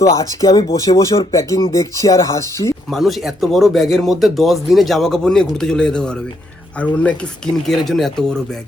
তো আজকে আমি বসে বসে ওর প্যাকিং দেখছি আর হাসছি। মানুষ এত বড় ব্যাগের মধ্যে 10 দিনে জামা কাপড় নিয়ে ঘুরতে চলে যেতে পারবে, আর অন্য একটি স্কিন কেয়ারের জন্য এত বড় ব্যাগ।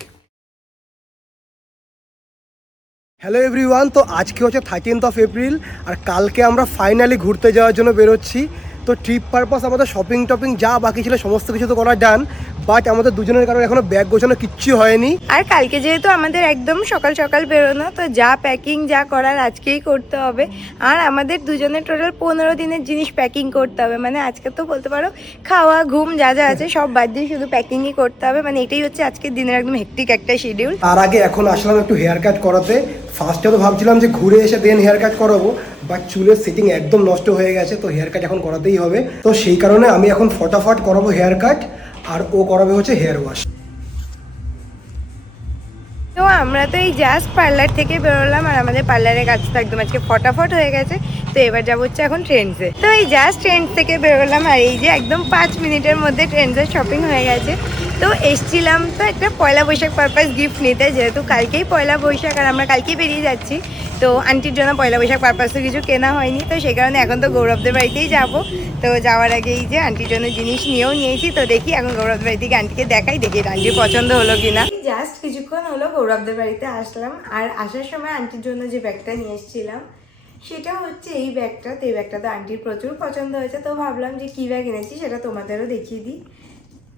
হ্যালো এভরিওয়ান, তো আজকে হচ্ছে 13th এপ্রিল, আর কালকে আমরা ফাইনালি ঘুরতে যাওয়ার জন্য বেরোচ্ছি। তো ট্রিপ পারপাস আমাদের শপিং টপিং যা বাকি ছিল সমস্ত কিছু তো করা ডান, বাট আমাদের দুজনের কারণে এখনো ব্যাগ গোছানো কিচ্ছু হয়নি। আর কালকে যেহেতু আমাদের একদম সকাল সকাল বেরোনো, তো যা প্যাকিং যা করার আজকেই করতে হবে। আর আমাদের দুজনের টোটাল 15 দিনের জিনিস প্যাকিং করতে হবে, মানে আজকে তো বলতে পারো খাওয়া ঘুম যা যা আছে সব বাদ দিয়ে শুধু প্যাকিংই করতে হবে। মানে এটাই হচ্ছে আজকের দিনের একদম হেক্টিক একটা শিডিউল। তার আগে এখন আসলাম একটু হেয়ার কাট করাতে। ফার্স্টে তো ভাবছিলাম যে ঘুরে এসে দেন হেয়ার কাট করাবো, বাট চুলের সেটিং একদম নষ্ট হয়ে গেছে, তো হেয়ার কাট এখন করাতেই হবে। তো সেই কারণে আমি এখন ফটাফট করাবো হেয়ার কাট, আর ও করাবে হচ্ছে হেয়ার ওয়াশ। তো আমরা তো এই জাস্ট পার্লার থেকে বেরোলাম, আর আমাদের পার্লারের কাজ তো একদম আজকে ফটাফট হয়ে গেছে। তো এবার যাবো হচ্ছে এখন ট্রেন্ডসে। তো এই জাস্ট ট্রেন্ডস থেকে বেরোলাম, আর এই যে একদম 5 মিনিটের মধ্যে ট্রেন্ডসের শপিং হয়ে গেছে। তো এসছিলাম তো একটা পয়লা বৈশাখ পারপাস গিফট নিতে, যেহেতু কালকেই পয়লা বৈশাখ আর আমরা কালকেই বেরিয়ে যাচ্ছি। তো আন্টির জন্য পয়লা বৈশাখ পারপাস তো কিছু কেনা হয়নি, তো সেই কারণে এখন তো গৌরবদের বাড়িতেই যাব। তো যাওয়ার আগে এই যে আন্টির জন্য জিনিস নিয়েও নিয়েছি। তো দেখি এখন গৌরবদের বাড়ি থেকে আন্টিকে দেখাই, দেখি আন্টির পছন্দ হলো কিনা। জাস্ট কিছুক্ষণ হলো গৌরবদের বাড়িতে আসলাম, আর আসার সময় আন্টির জন্য যে ব্যাগটা নিয়ে এসেছিলাম সেটা হচ্ছে এই ব্যাগটা। তো এই ব্যাগটা তো আন্টির প্রচুর পছন্দ হয়েছে, তো ভাবলাম যে কী ব্যাগ এনেছি সেটা তোমাদেরও দেখিয়ে দিই।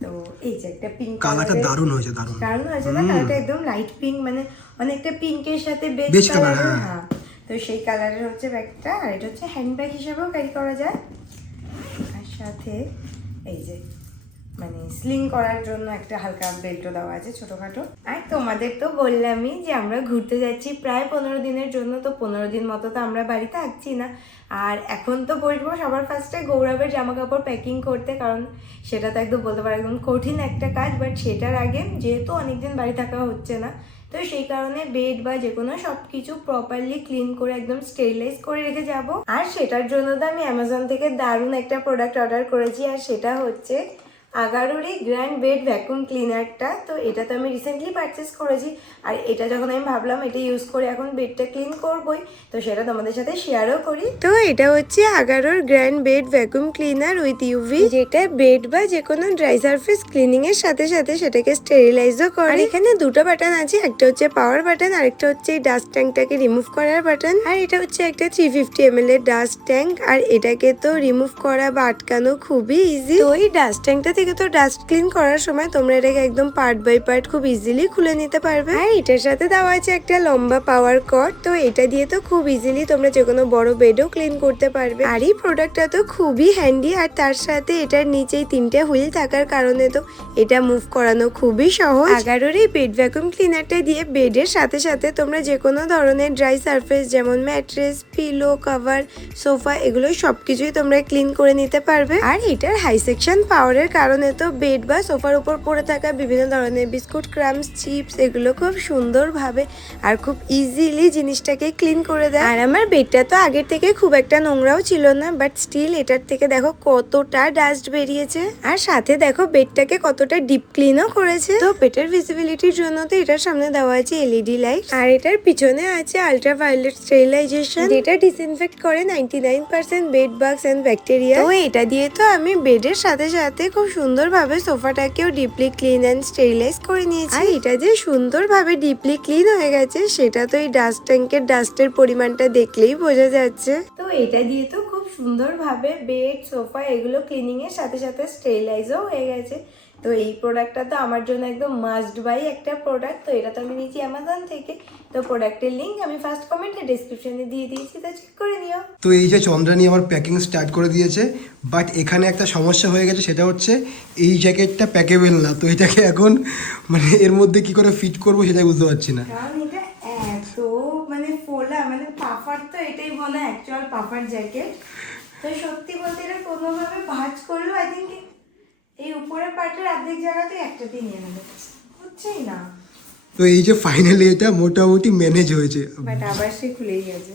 তো এই যে একটা পিঙ্ক কালারটা দারুণ হয়েছে, দারুণ হয়েছে না? কালারটা একদম লাইট পিঙ্ক, মানে অনেকটা পিঙ্কের সাথে বেজ কালার। হ্যাঁ, তো সেই কালারের হচ্ছে ব্যাগটা, আর এটা হচ্ছে হ্যান্ডব্যাগ হিসেবেও ক্যারি করা যায়। আর সাথে এই যে মানে স্লিং করার জন্য একটা হালকা বেল্টও দেওয়া আছে ছোটোখাটো। আর তোমাদের তো বললামই যে আমরা ঘুরতে যাচ্ছি প্রায় 15 দিনের জন্য। তো 15 দিন মতো তো আমরা বাড়ি থাকছি না, আর এখন তো বসবো সবার ফার্স্টে গৌরবের জামা কাপড় প্যাকিং করতে, কারণ সেটা তো একদম বলতে পারো একদম কঠিন একটা কাজ। বাট সেটার আগে যেহেতু অনেকদিন বাড়ি থাকা হচ্ছে না, তো সেই কারণে বেড বা যে কোনো সব কিছু প্রপারলি ক্লিন করে একদম স্টেরিলাইজ করে রেখে যাব। আর সেটার জন্য তো আমি অ্যামাজন থেকে দারুণ একটা প্রোডাক্ট অর্ডার করেছি, আর সেটা হচ্ছে আগারোর এই গ্র্যান্ড বেড ভ্যাকুয়াম ক্লিনারটা। তো এটা তো আমি রিসেন্টলি পারচেস করেছি, আর এটা যখন আমি ভাবলাম এটা ইউজ করে এখন বেডটা ক্লিন করবই, তো সেটা তোমাদের সাথে শেয়ারও করি। তো এটা হচ্ছে আগারোর grand bed vacuum cleaner with UV, যেটা বেড বা যে কোনো ড্রাই সারফেস ক্লিনিং এর সাথে সাথে সেটাকে স্টেরিলাইজও করে। আর এখানে দুটো বাটন আছে, একটা হচ্ছে পাওয়ার বাটন, আর একটা হচ্ছে এই ডাস্ট ট্যাঙ্কটাকে রিমুভ করার বাটন। আর এটা হচ্ছে একটা 350 ml এর ডাস্ট ট্যাঙ্ক, আর এটাকে তো রিমুভ করা বা আটকানো খুবই ইজি। তো এই ডাস্ট ট্যাঙ্কটা থেকে তো ডাস্ট ক্লিন করার সময় তোমরা এটাকে একদম পার্ট বাই পার্ট খুব ইজিলি খুলে নিতে পারবে। আর এটার সাথে দেওয়া আছে একটা লম্বা পাওয়ার কর্ড, তো এটা দিয়ে তো খুব ইজিলি তোমরা যে কোনো বড় বেডও ক্লিন করতে পারবে। আর এই প্রোডাক্টটা তো খুবই হ্যান্ডি, আর তার সাথে এটার নিচেই 3টে হুইল থাকার কারণে তো এটা মুভ করানো খুবই সহজ। আগারোর এই বেড ভ্যাকুয়াম ক্লিনারটা দিয়ে বেডের সাথে সাথে তোমরা যে কোনো ধরনের ড্রাই সারফেস যেমন ম্যাট্রেস, পিলো, কভার, সোফা এগুলো সবকিছুই তোমরা ক্লিন করে নিতে পারবে। আর এটার হাই সেকশন পাওয়ারের কারণে তো বেড বা সোফার উপর পড়ে থাকা বিভিন্ন ধরনের বিস্কুট, ক্রাম্বস, চিপস এগুলো খুব সুন্দরভাবে আর খুব ইজিলি জিনিসটাকে ক্লিন করে দেয়। আর আমার বেডটা তো আগের থেকে খুব একটা নোংরাও ছিল না, বাট স্টিল এটার থেকে দেখো কতটা ডাস্ট বেরিয়েছে, আর সাথে দেখো বেডটাকে কতটা ডিপ ক্লিনও করেছে। তো বেটার ভিজিবিলিটির জন্য তো এটার সামনে দেওয়া আছে এলইডি লাইট, আর এটার পিছনে আছে আল্ট্রাভায়োলেট স্টেরিলাইজেশন, যেটা ডিসইনফেক্ট করে 99% বেড বাগস এন্ড ব্যাকটেরিয়া। তো এটা দিয়ে তো আমি বেডের সাথে সাথে খুব সুন্দরভাবে সোফাটাকেও ডিপলি ক্লিন অ্যান্ড স্টেরিলাইজ করে নিয়েছি। আর এটা যে সুন্দরভাবে ডিপলি ক্লিন হয়ে গেছে সেটা তো এই ডাস্ট ট্যাঙ্কের ডাস্টের পরিমাণটা দেখলেই বোঝা যাচ্ছে। তো এটা দিয়ে তো খুব সুন্দরভাবে বেড, সোফা এগুলো ক্লিনিং এর সাথে সাথে স্টেরিলাইজও হয়ে গেছে। তো এই প্রোডাক্টটা তো আমার জন্য একদম মাস্ট বাই একটা প্রোডাক্ট। তো এটা তো আমি নিয়েছি অ্যামাজন থেকে, তো প্রোডাক্টের লিঙ্ক আমি ফার্স্ট কমেন্টে ডেসক্রিপশনে দিয়ে দিয়েছি, তো চেক করে নিও। তো এই যে চন্দ্রানী আমার প্যাকিং স্টার্ট করে দিয়েছে, বাট এখানে একটা সমস্যা হয়ে গেছে, সেটা হচ্ছে এই জ্যাকেটটা প্যাকেবেল না। তো এটাকে এখন মানে এর মধ্যে কি করে ফিট করবো সেটাই বুঝতে পারছি না। কারণ এটা এত মানে ফোলা, মানে পাফার, তো এটাই বলে অ্যাকচুয়াল পাফার জ্যাকেট। তো সত্যি বলতে এটা কোনোভাবে ভাঁজ করলেও আই থিঙ্ক এই উপরের পার্টের অর্ধেক জায়গাতে একটাতেই নিয়ে নেবে, হচ্ছেই না। তো এই যে ফাইনালি এটা মোটামুটি ম্যানেজ হয়েছে, বাট আবার সে খুলেই গেছে।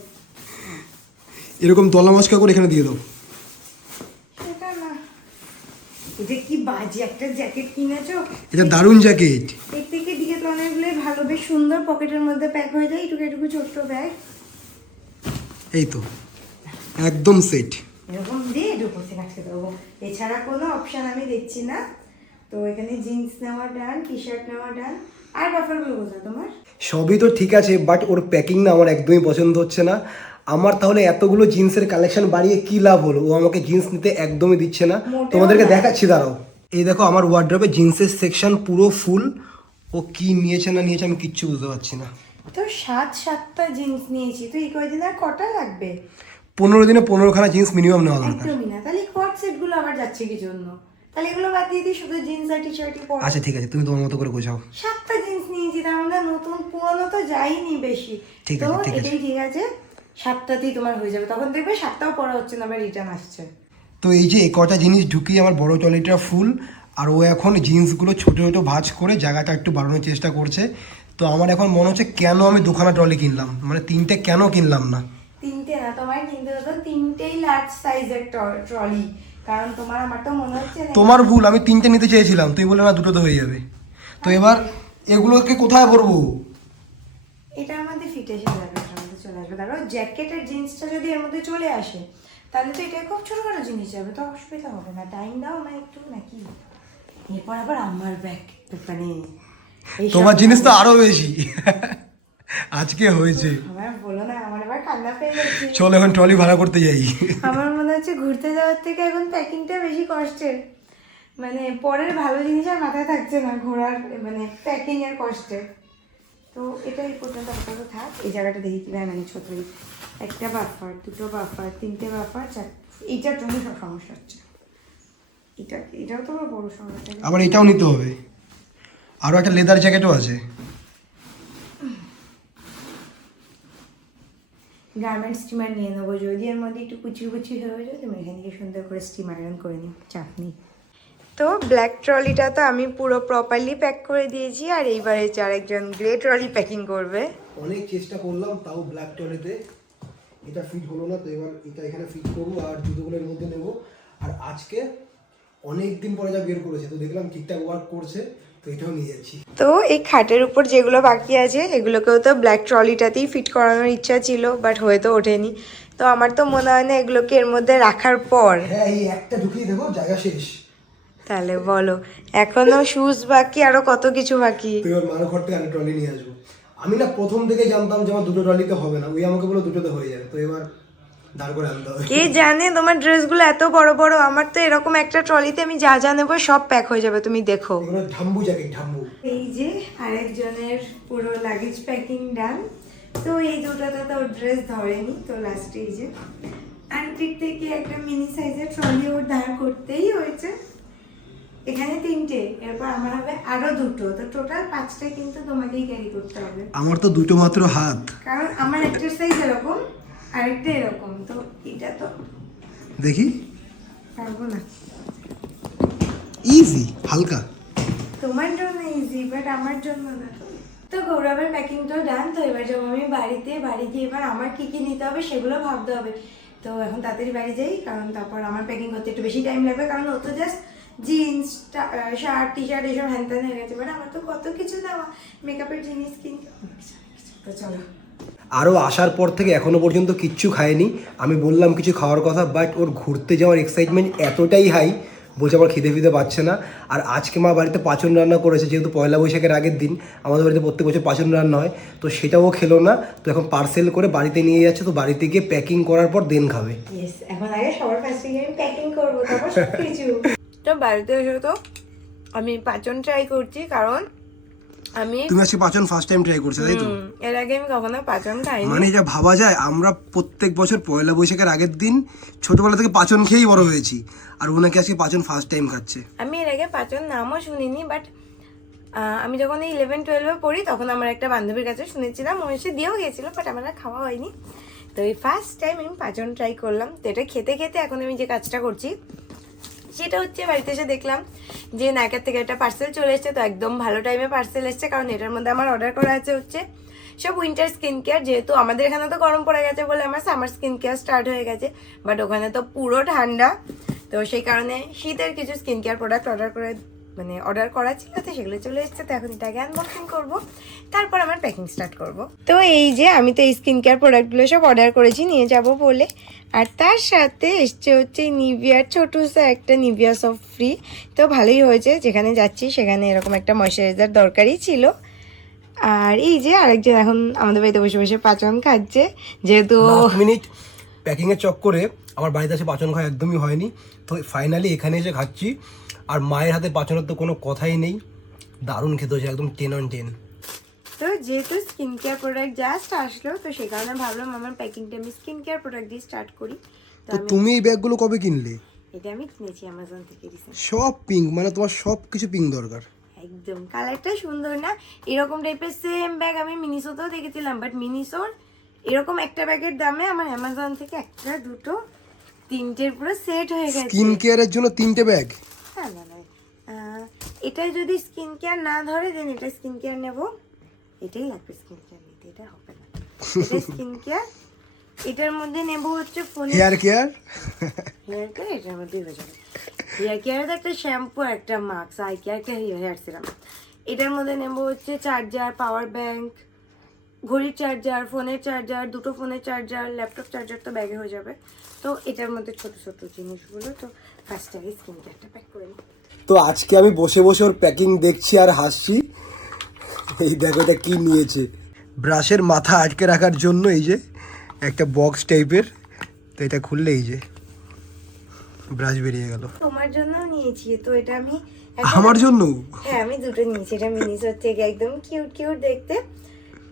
এরকম তলা মস্কা করে এখানে দিয়ে দাও। সেটা না, এটা কি বাজে একটা জ্যাকেট কিনেছো। এটা দারুণ জ্যাকেট, এর থেকে ডিক্যাথলনেরগুলোই ভালো, বেশ সুন্দর পকেটের মধ্যে প্যাক হয়ে যায়, এটুকু এটুকু ছোট্ট ব্যাগ। এই তো একদম সেট। এরকম দিয়ে ঢুকোতে কাটতে দেবো, এছাড়া কোনো অপশান আমি দেখছি না। তো এখানে জিন্স নেওয়া ডান, টি শার্ট নেওয়া ডান। আর ব্যাপারগুলো কোথায় তোমার? সবই তো ঠিক আছে, বাট ওর প্যাকিং না আমার একদমই পছন্দ হচ্ছে না। আমার তাহলে এতগুলো জিন্সের কালেকশন বাড়িয়ে কি লাভ হলো? ও আমাকে জিন্স নিতে একদমই দিচ্ছে না। মোটেও তোমাদেরকে না। দেখাচ্ছি, দাঁড়াও। এই দেখো আমার ওয়ার্ড্রবে জিন্সের সেকশন পুরো ফুল। ও কি নিয়েছে না নিয়েছে আমি কিচ্ছু বুঝতে পারছি না। তো 7টা জিন্স নিয়েছি, তো এই কয়দিন আর কটা লাগবে? 15 দিনে 15খানা জিন্স মিনিমাম নেওয়া দরকার। একদমই না, তাহলে কোয়ার্ড সেটগুলো আবার যাচ্ছে কি জন্য? তাহলে এগুলো বাদ দিয়ে দিই, শুধু জিন্স আর টি শার্টই পর। আচ্ছা ঠিক আছে, তুমি তোমার মতো করে গোছাও। 7টা জিন্স নিয়েছি, তার মধ্যে নতুন পুরনো তো যাইনি বেশি। ঠিক তো আছে, ঠিক আছে। এটাই ঠিক আছে, 7টাতেই তোমার হয়ে যাবে। তখন দেখবে 7টাও পরা হচ্ছে না, আবার রিটার্ন আসছে। তো এই যে এই কটা জিনিস ঢুকিয়ে আমার বড় ট্রলিটা ফুল, আর ও এখন জিন্সগুলো ছোট ছোট ভাঁজ করে জায়গাটা একটু বাড়ানোর চেষ্টা করছে। তো আমার এখন মনে হচ্ছে কেন আমি 2খানা ট্রলি কিনলাম, মানে 3টে কেন কিনলাম না। 3টে না, তোমার কিনতে হতো 3টেই লার্জ সাইজের ট্রলি, কারণ তোমার, আমার তো মনে হচ্ছে না। তোমার ভুল, আমি 3টে নিতে চেয়েছিলাম, তুই বলে না 2টোতে হয়ে যাবে। তো এবার এগুলোকে কোথায় ভরবো? এটা আমাদের ফিটে এসে যাবে, এটার মধ্যে চলে আসবে। ধরো জ্যাকেটের জিন্সটা যদি এর মধ্যে চলে আসে, তাহলে তো এটা খুব ছোটখাটো জিনিস যাবে, তো অসুবিধা হবে না। টাইম দাও না একটু, নাকি? এরপর আবার আমার ব্যাগ, মানে এইসব তোমার জিনিস তো আরো বেশি। আজকে হয়েছে। আমার বলো না, আমার আবার কান্না পেয়ে যাচ্ছে। চল এখন ট্রলি ভাড়া করতে যাই। আমার মনে হচ্ছে ঘুরতে যাওয়ার থেকে এখন প্যাকিংটা বেশি কষ্টের। মানে পরের ভালো জিনিস আর মাথায় থাকছে না, ঘোরার মানে প্যাকিং এর কষ্টে। তো এটা এই পর্যন্ত আপাতত থাক। এই জায়গাটা দেখি কিভাবে ম্যানেজ করতে পারি। 1টা বাফার, 2টো বাফার, 3টে বাফার, 4। এইটার জন্য সব সমস্যা হচ্ছে। এটাও তো বড় সমস্যা। আবার এটাও নিতে হবে, আরো একটা লেদার জ্যাকেটও আছে। গার্মেন্ট স্টিমার নিয়ে নেবো, যদি এর মধ্যে একটু কুচি কুচি হয়ে যায়, তুমি এখান থেকে সুন্দর করে স্টিমার আয়রন করে নিও, চাপ নেই। তো ব্ল্যাক ট্রলিটা তো আমি পুরো প্রপারলি প্যাক করে দিয়েছি, আর এইবারে আরেকজন গ্রে ট্রলি প্যাকিং করবে। অনেক চেষ্টা করলাম, তাও ব্ল্যাক ট্রলিতে এটা ফিট হলো না। তো এবার এটা এখানে ফিট করবো আর জুতোগুলোর মধ্যে নেব। আর আজকে অনেক দিন পরে যা বের করেছে, তো দেখলাম ঠিকঠাক ওয়ার্ক করছে, তো এটাও নিয়ে যাচ্ছি। তো এই খাটের উপর যেগুলো বাকি আছে, এগুলোকেও তো ব্ল্যাক ট্রলিটাতেই ফিট করানোর ইচ্ছা ছিল, বাট হয়তো ওঠেনি। তো আমার তো মনে হয় না এগুলোকে এর মধ্যে রাখার পর। হ্যাঁ, এই একটা ঢুকিয়ে দেবো, জায়গা শেষ। তাহলে বলো, এখনো শুজ বাকি, আরো কত কিছু বাকি। তো এবার মারো ঘর থেকে আরেকটা ট্রলি নিয়ে আসবো। আমি না প্রথম থেকে জানতাম যে আমার 2টো ট্রলিতে হবে না, ওই আমাকে বলে 2টোতে হয়ে যাবে। তো এবার দাঁড় করে আনতে হবে। কে জানে তোমার ড্রেসগুলো এত বড় বড়, আমার তো এরকম একটা ট্রলিতে আমি যা যা নেবো সব প্যাক হয়ে যাবে, তুমি দেখো। এগুলো ঢাম্বু জ্যাকেট, ঢাম্বু। এই যে আরেকজনের পুরো লাগেজ প্যাকিং ডান। তো এই দুটোতে তো ড্রেস ধরেনি, তো লাস্টে এই যে আন্টির থেকে একটা মিনি সাইজের ট্রলি ওর ধার করতেই হয়েছে। এখানে 3টে, এরপর আমার হবে আরো 2টো, তো টোটাল 5টা কিন্তু তোমাকেই ক্যারি করতে হবে। আমার তো 2টো মাত্র হাত। কারণ আমার একটা সাইজ এরকম, আরেকটা এরকম, তো এটা তো দেখি, পারবো না। ইজি, হালকা। তোমার জন্য ইজি, বাট আমার জন্য না। তো গৌরবের প্যাকিং তো ডান। তো এবার যাবো আমি বাড়িতে, বাড়ি গিয়ে এবার আমার কি কি নিতে হবে সেগুলো ভাবতে হবে। তো এখন তাড়াতাড়ি বাড়ি যাই, কারণ তারপর আমার প্যাকিং করতে একটু বেশি টাইম লাগবে, কারণ ও তো just jeans, shirt, T shirt এসব হ্যানত্যান হয়ে গেছে, বাট আমার তো কত কিছু নেওয়া, মেকআপের জিনিস কিনতে। তো চলো। আরও আসার পর থেকে এখনো পর্যন্ত কিচ্ছু খায়নি। আমি বললাম কিছু খাওয়ার কথা, বাট ওর ঘুরতে যাওয়ার এক্সাইটমেন্ট এতটাই হাই, বলছে আমার খিদে ফিদে পাচ্ছে না। আর আজকে মা বাড়িতে পাঁচন রান্না করেছে, যেহেতু পয়লা বৈশাখের আগের দিন আমাদের বাড়িতে প্রত্যেক বছর পাঁচন রান্না হয়, তো সেটাও খেলো না। তো এখন পার্সেল করে বাড়িতে নিয়ে যাচ্ছে, তো বাড়িতে গিয়ে প্যাকিং করার পর দেন খাবে। ইয়েস, এখন আগে সবার ফার্স্টে গিয়ে আমি প্যাকিং করবো, তারপর সব কিছু। তো বাড়িতে এসে তো আমি পাচন ট্রাই করছি, কারণ আমি তুমি আজকে পাঁচন ফার্স্ট টাইম ট্রাই করছো, তাই তো? এর আগে আমি কখনো পাচন খাইনি। মানে এটা ভাবা যায়, আমরা প্রত্যেক বছর পয়লা বৈশাখের আগের দিন ছোটবেলা থেকে পাচন খেয়েই বড় হয়েছি, আর ওনাকে আজকে পাচন ফার্স্ট টাইম খাচ্ছে। আমি এর আগে পাচন নামও শুনিনি, বাট আমি যখন এই 11-12-এ পড়ি, তখন আমার একটা বান্ধবীর কাছে শুনেছিলাম, ও এসে দিয়েও গিয়েছিল, বাট আমার আর খাওয়া হয়নি। তো এই ফার্স্ট টাইম আমি পাচন ট্রাই করলাম। তো এটা খেতে খেতে এখন আমি যে কাজটা করছি সেটা হচ্ছে, বাড়িতে এসে দেখলাম যে নাইকার থেকে একটা পার্সেল চলে এসেছে। তো একদম ভালো টাইমে পার্সেল এসেছে, কারণ এটার মধ্যে আমার অর্ডার করা আছে হচ্ছে সব উইন্টার স্কিন কেয়ার। যেহেতু আমাদের এখানে তো গরম পড়ে গেছে বলে আমার সামার স্কিন কেয়ার স্টার্ট হয়ে গেছে, বাট ওখানে তো পুরো ঠান্ডা। তো সেই কারণে শীতের কিছু স্কিন কেয়ার প্রোডাক্ট অর্ডার করে মানে অর্ডার করা ছিল, তো সেগুলো চলে এসেছে। তো এখন এটাকে আনবক্সিং করবো, তারপর আমার প্যাকিং স্টার্ট করব। তো এই যে আমি তো এই স্কিন কেয়ার প্রোডাক্টগুলো সব অর্ডার করেছি নিয়ে যাব বলে, আর তার সাথে এসছে হচ্ছে নিভিয়ার ছোট একটা নিভিয়া সফট ফ্রি। তো ভালোই হয়েছে, যেখানে যাচ্ছি সেখানে এরকম একটা ময়শ্চারাইজার দরকারই ছিল। আর এই যে আরেকজন এখন আমাদের বাড়িতে বসে বসে পাচন খাচ্ছে, যেহেতু মিনিট প্যাকিংয়ের চক্করে আমার বাড়িতে এসে পাচন খাওয়া একদমই হয়নি। তো ফাইনালি এখানে এসে খাচ্ছি, আর মায়ের হাতে পাচনের তো কোনো কথাই নেই, দারুণ খেতে হয়েছে, একদম 10 on 10। তো যেহেতু স্কিন কেয়ার প্রোডাক্ট জাস্ট আসলো, তো সেই কারণে ভাবলাম আমার প্যাকিংটা আমি স্কিন কেয়ার প্রোডাক্ট দিয়ে স্টার্ট করি। তো তুমি এই ব্যাগগুলো কবে কিনলে? এটা আমি কিনেছি অ্যামাজন থেকে রিসেন্ট। সব পিঙ্ক, মানে তোমার সব কিছু পিঙ্ক দরকার। একদম কালারটা সুন্দর না? এরকম টাইপের সেম ব্যাগ আমি মিনিসোতেও দেখেছিলাম, বাট মিনিসোর এরকম একটা ব্যাগের দামে আমার অ্যামাজন থেকে একটা, দুটো, তিনটের পুরো সেট হয়ে গেছে। স্কিন কেয়ারের জন্য 3টে ব্যাগ? না না না, এটা যদি স্কিন কেয়ার না ধরে দেন এটা স্কিন কেয়ার নেব। এটাই লাগবে স্কিন কেয়ার নিতে, এটা হবে না। এটা স্কিন কেয়ার, এটার মধ্যে নেব হচ্ছে phone hair care. Hair care এটার মধ্যেই হয়ে যাবে। হেয়ার কেয়ারের একটা শ্যাম্পু, একটা মাস্ক, আই কেয়ার, একটা হেয়ার সিরাম। এটার মধ্যে নেব হচ্ছে চার্জার, পাওয়ার ব্যাংক, ঘড়ির চার্জার, ফোনের চার্জার, দুটো ফোনের চার্জার, ল্যাপটপ চার্জার তো ব্যাগে হয়ে যাবে। তো এটার মধ্যে ছোট ছোট জিনিসগুলো। তো ফার্স্ট আগে স্কিন কেয়ারটা প্যাক করে নিই। তো আজকে আমি বসে বসে ওর প্যাকিং দেখছি আর হাসছি। এই দেখো এটা কি নিয়েছে, ব্রাশের মাথা আটকে রাখার জন্য এই যে একটা বক্স টাইপের। তো এটা খুললে এই যে ব্রাশ বেরিয়ে গেল। তোমার জন্য নিয়েছি তো এটা আমি। আমার জন্য? হ্যাঁ আমি দুটো নিয়েছি, এটা মিনিসোর থেকে, একদম কিউট কিউট দেখতে।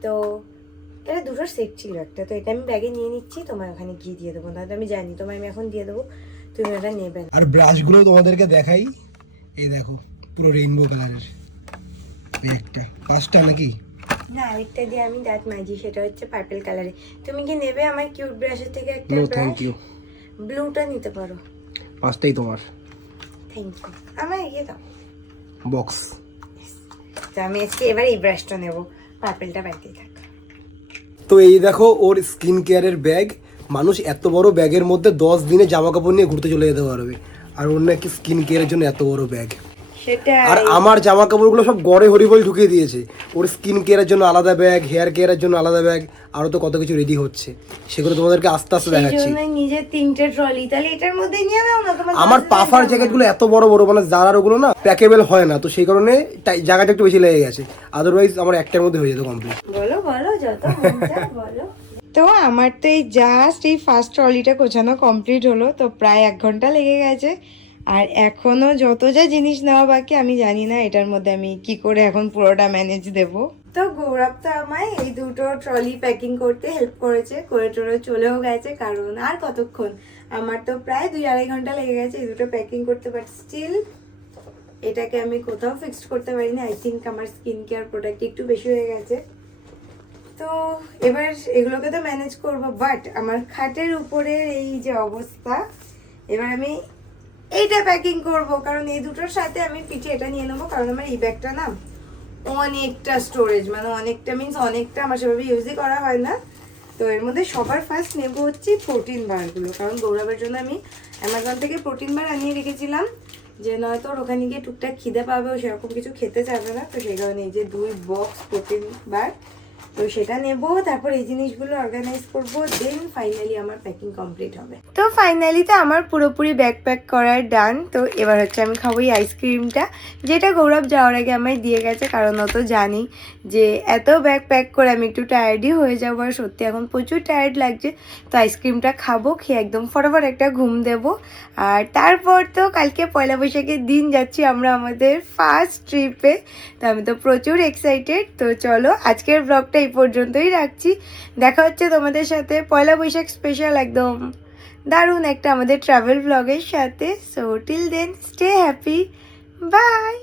তো এটা দুটোর সেট ছিল একটা, তো এটা আমি ব্যাগে নিয়ে নিচ্ছি। তোমার ওখানে গিয়ে দিয়ে দেবো, না আমি জানি তোমার আমি এখন দিয়ে দেবো, তুমি ওটা নেবে না। আর ব্রাশগুলো তোমাদেরকে দেখাই, এই দেখো পুরো রেইনবো কালারের। এই একটা 5টা নাকি? না আরেকটা দিয়ে আমি দাঁত মাজি, সেটা হচ্ছে পার্পল কালারে। তুমি কি নেবে আমার কিউট ব্রাশের থেকে একটা? No thank you. ব্লুটা নিতে পারো। 5টাই তোমার। Thank you. আমার ইয়ে দাও, বক্স। তো আমি আজকে এবার এই ব্রাশটা নেবো, পার্পলটা বাড়িতেই থাক। তো এই দেখো ওর স্কিন কেয়ারের ব্যাগ। মানুষ এত বড় ব্যাগের মধ্যে 10 দিনে জামা কাপড় নিয়ে ঘুরতে চলে যেতে পারবে, আর ওর নাকি স্কিন কেয়ারের জন্য এত বড় ব্যাগ। সেটা আর আমার জামা কাপড়গুলো সব গড়ে হরিবল ঢুকিয়ে দিয়েছে। ওর স্কিন কেয়ারের জন্য আলাদা ব্যাগ, হেয়ার কেয়ারের জন্য আলাদা ব্যাগ, আরো তো কত কিছু রেডি হচ্ছে, সেগুলো তোমাদেরকে আস্তে আস্তে দেখাচ্ছি। নিজের 3টে ট্রলি, তাহলে এটার মধ্যে নিয়ে নাও না। তোমার আমার পাফার জ্যাকেটগুলো এত বড় বড়, মানে জারার ওগুলো না প্যাকেবল হয় না, তো সেই কারণে জায়গাটা একটু বেশি লেগে গেছে। আদারওয়াইজ আমার একটার মধ্যে হয়ে যেত কমপ্লিট। বলো বলো যত বলো। তো আমার তো এই জাস্ট এই ফার্স্ট ট্রলিটা গোছানো কমপ্লিট হলো, তো প্রায় 1 ঘন্টা লেগে গেছে। আর এখনো যত যা জিনিস নেওয়া বাকি, আমি জানি না এটার মধ্যে আমি কি করে এখন পুরোটা ম্যানেজ দেব। তো গৌরব তো আমায় এই দুটো ট্রলি প্যাকিং করতে হেল্প করেছে, করে টোরে চলেও গেছে। কারণ আর কতক্ষণ, আমার তো প্রায় 2-2.5 ঘন্টা লেগে গেছে এই দুটো প্যাকিং করতে। বাট স্টিল এটাকে আমি কোথাও ফিক্সড করতে পারিনি। আই থিঙ্ক আমার স্কিন কেয়ার প্রোডাক্ট একটু বেশি হয়ে গেছে। তো এবার এগুলোকে তো ম্যানেজ করব, বাট আমার খাটের উপরের এই যে অবস্থা, এবার আমি এইটা প্যাকিং করব। কারণ এই দুটোর সাথে আমি পিঠে এটা নিয়ে নেবো, কারণ আমার এই ব্যাগটা না অনেকটা স্টোরেজ, মানে অনেকটা মিনস অনেকটা, আমার সেভাবে ইউজই করা হয় না। তো এর মধ্যে সবার ফার্স্ট নেব হচ্ছে প্রোটিন বারগুলো, কারণ গৌরবের জন্য আমি অ্যামাজন থেকে প্রোটিন বার আনিয়ে রেখেছিলাম, যে নয়তো ওর ওখানে গিয়ে টুকটাক খিদে পাবে, ও সেরকম কিছু খেতে চাবে না। তো সেই কারণে এই যে 2 বক্স প্রোটিন বার, তো সেটা নেব। তারপর এই জিনিসগুলো অর্গানাইজ করব, দেন ফাইনালি আমার প্যাকিং কমপ্লিট হবে। তো ফাইনালি তো আমার পুরোপুরি ব্যাগ প্যাক করার ডান। তো এবার হচ্ছে আমি খাবো এই আইসক্রিমটা, যেটা গৌরব যাওয়ার আগে আমায় দিয়ে গেছে। কারণ ও তো জানি যে এত ব্যাগ প্যাক করে আমি একটু টায়ার্ডই হয়ে যাবো, আর সত্যি এখন প্রচুর টায়ার্ড লাগছে। তো আইসক্রিমটা খাবো, খেয়ে একদম ফটাফট একটা ঘুম দেব। আর তারপর তো কালকে পয়লা বৈশাখের দিন যাচ্ছি আমরা আমাদের ফার্স্ট ট্রিপে। তো আমি তো প্রচুর এক্সাইটেড। তো চলো আজকের ব্লগটা এই পর্যন্তই রাখছি। দেখা হচ্ছে তোমাদের সাথে পয়লা বৈশাখ স্পেশাল একদম দারুণ একটা আমাদের ট্রাভেল ব্লগের সাথে। So till then stay happy, by.